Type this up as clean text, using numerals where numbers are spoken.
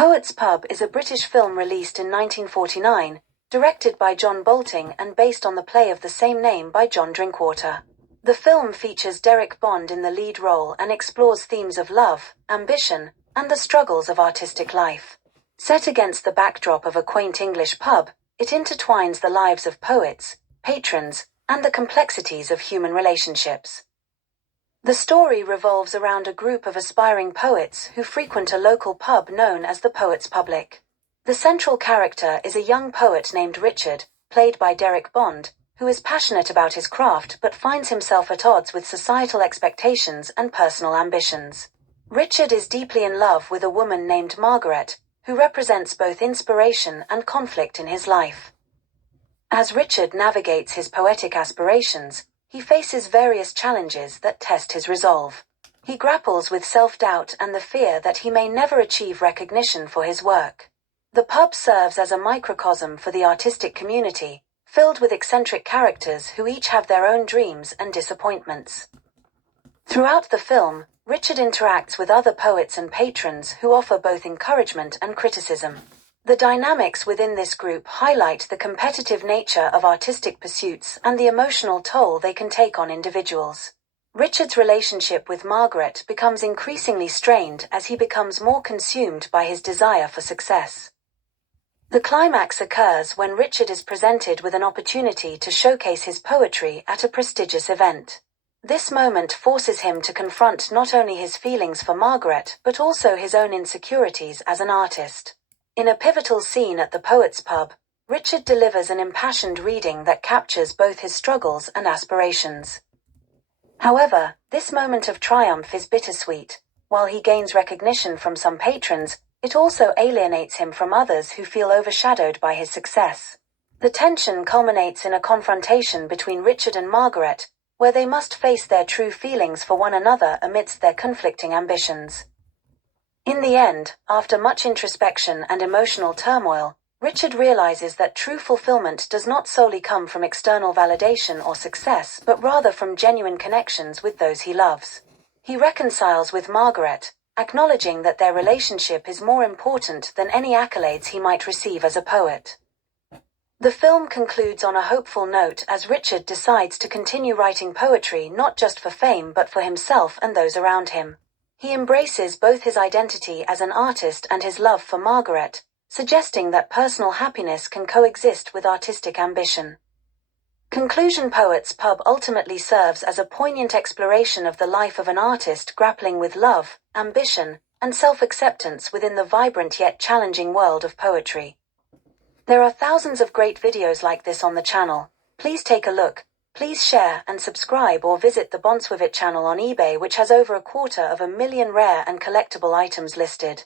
Poets Pub is a British film released in 1949, directed by John Bolting and based on the play of the same name by John Drinkwater. The film features Derek Bond in the lead role and explores themes of love, ambition, and the struggles of artistic life. Set against the backdrop of a quaint English pub, it intertwines the lives of poets, patrons, and the complexities of human relationships. The story revolves around a group of aspiring poets who frequent a local pub known as the Poets Public. The central character is a young poet named Richard, played by Derek Bond, who is passionate about his craft but finds himself at odds with societal expectations and personal ambitions. Richard is deeply in love with a woman named Margaret, who represents both inspiration and conflict in his life. As Richard navigates his poetic aspirations, he faces various challenges that test his resolve. He grapples with self-doubt and the fear that he may never achieve recognition for his work. The pub serves as a microcosm for the artistic community, filled with eccentric characters who each have their own dreams and disappointments. Throughout the film, Richard interacts with other poets and patrons who offer both encouragement and criticism. The dynamics within this group highlight the competitive nature of artistic pursuits and the emotional toll they can take on individuals. Richard's relationship with Margaret becomes increasingly strained as he becomes more consumed by his desire for success. The climax occurs when Richard is presented with an opportunity to showcase his poetry at a prestigious event. This moment forces him to confront not only his feelings for Margaret but also his own insecurities as an artist. In a pivotal scene at the Poets Pub, Richard delivers an impassioned reading that captures both his struggles and aspirations. However, this moment of triumph is bittersweet. While he gains recognition from some patrons, it also alienates him from others who feel overshadowed by his success. The tension culminates in a confrontation between Richard and Margaret, where they must face their true feelings for one another amidst their conflicting ambitions. In the end, after much introspection and emotional turmoil, Richard realizes that true fulfillment does not solely come from external validation or success but rather from genuine connections with those he loves. He reconciles with Margaret, acknowledging that their relationship is more important than any accolades he might receive as a poet. The film concludes on a hopeful note as Richard decides to continue writing poetry not just for fame but for himself and those around him. He embraces both his identity as an artist and his love for Margaret, suggesting that personal happiness can coexist with artistic ambition. Conclusion: Poets Pub ultimately serves as a poignant exploration of the life of an artist grappling with love, ambition, and self-acceptance within the vibrant yet challenging world of poetry. There are thousands of great videos like this on the channel. Please take a look. Please share and subscribe or visit the Bonswivit channel on eBay, which has over 250,000 rare and collectible items listed.